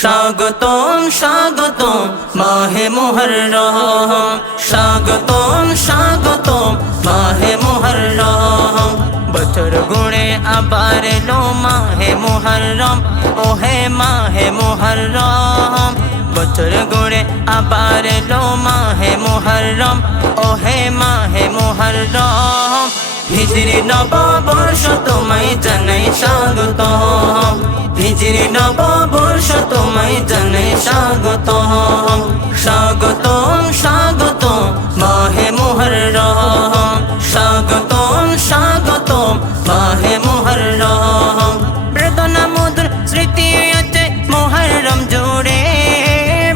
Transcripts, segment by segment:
স্বাগতম স্বাগতম মাহে মুহররম, স্বাগতম স্বাগতম মাহে মুহররম। বছর গুণে আবার এলো মাহে মুহররম, ওহে মাহে মুহররম। বছর গুণে আবার এলো মাহে মুহররম, ওহে মাহে মুহররম। হিজরি নববর্ষ তোমায় জানাই স্বাগতম, হিজরি নববর্ষ তোমায় জানাই স্বাগতম। স্বাগতম স্বাগতম মাহে মুহররম, স্বাগতম স্বাগতম মাহে মুহররম। বেদনা মধুর স্মৃতি আছে মুহররম জুড়ে,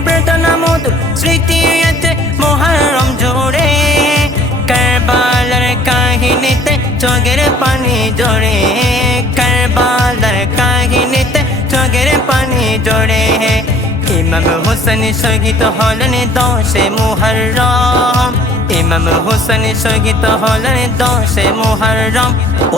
বেদনা মধুর স্মৃতি আছে মুহররম জুড়ে। কারবালার কাহিনীতে চোখের পানি জড়ে, কারবালার কাহিনীতে চোখের পানি জড়ে। ইমাম হোসেন শহীদ হলেন 10 মুহররম, ইমাম হোসেন শহীদ হলেন 10 মুহররম।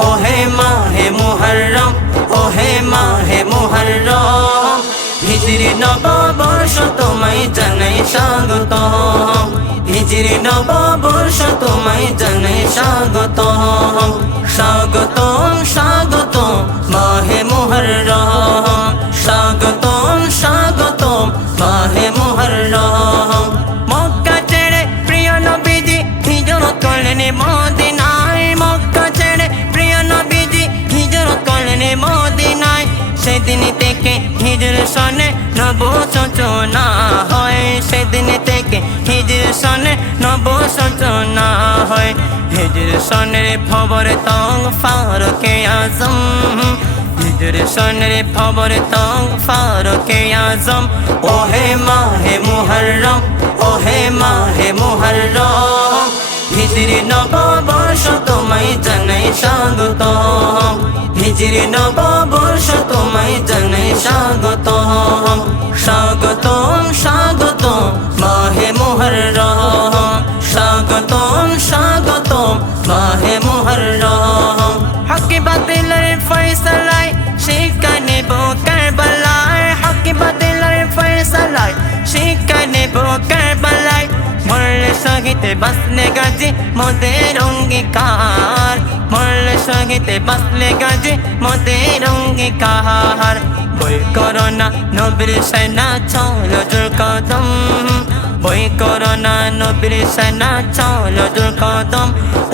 ওহে মাহে মুহররম, ওহে মাহে মুহররম। হিজরি নববর্ষ তোমায় জানাই স্বাগতম, হিজরি নববর্ষ তোমায় জানাই স্বাগতম। স্বাগতম স্বাগতম মাহে মুহররম, স্বাগতম স্বাগতম মাহে মুহররম। মক্কা ছেড়ে প্রিয় নবীজি হিজরত করলেন মদিনায়, মক্কা ছেড়ে প্রিয় নবীজি হিজরত করলেন মদিনায়। সেদিন থেকে হিজর সনে নব সূচনা হয়, সেদিন থেকে হিজর সনে নব সূচনা হয়। হিজর সনের খবর তং ফারুকে আজম, হিজর সনের খবর তং ফারুকে আজম। ওহে মাহে মুহররম, ওহে মাহে মুহররম। হিজরি নববর্ষ তোমায় জানাই স্বাগতম, হিজরি নববর্ষ তোমায় জানাই স্বাগতম। স্বাগতম স্বাগতম মাহে মুহররম, স্বাগতম স্বাগতম মাহে মুহররম। হক বাতিলের ফয়সালায় শিক্ষা নেব কারবালায়, হক বাতিলের ফয়সালায় শিক্ষা নেব কারবালায়। মরলে শহীদ বাঁচলে গাজী মোদের অঙ্গীকার, মরলে শহীদ বাঁচলে গাজী মোদের অঙ্গীকার। বই করোনা নবীর সেনা চলো জোর কদম, বই করোনা নবীর সেনা চলো জোর কদম।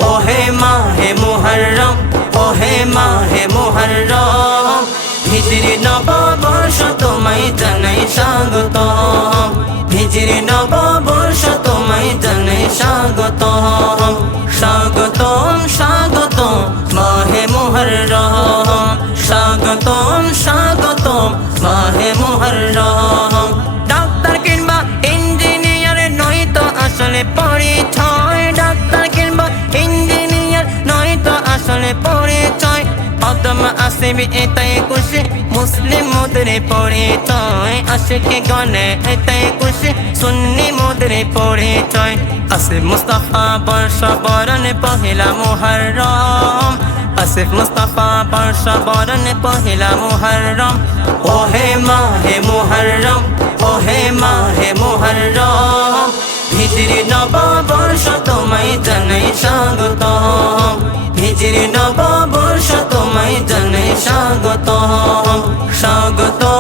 ওহে মাহে মুহররম, ওহে মাহে মুহররম। হিজরি নববর্ষ তোমায় জানাই স্বাগতম, হিজরি নববর্ষ তোমায় জানাই স্বাগতম। স্বাগতম স্বাগতম মাহে মুহররম, স্বাগতম স্বাগতম মাহে মুহররম। ডাক্তার কিংবা ইঞ্জিনিয়ার নয় তো আসলে পরিচয়, ডাক্তার কিংবা ইঞ্জিনিয়ার নয় তো আসলে পরিচয়। কদম আসিবি এটাই খুশি মুসলিম মোদের পরিচয়, আশিকে গনে এটাই খুশি সুন্নি মোদের পরিচয়। আসিফ মুস্তাফা বর্ষ বরণ পহিলা মুহররম, আসিফ মুস্তাফা বর্ষ বরণ পহিলা মুহররম। ওহে মাহে মুহররম, ওহে মাহে মুহররম। হিজরি নববর্ষ তোমায় জানাই স্বাগতম, হিজরি নববর্ষ তোমায় জানাই স্বাগতম। স্বাগতম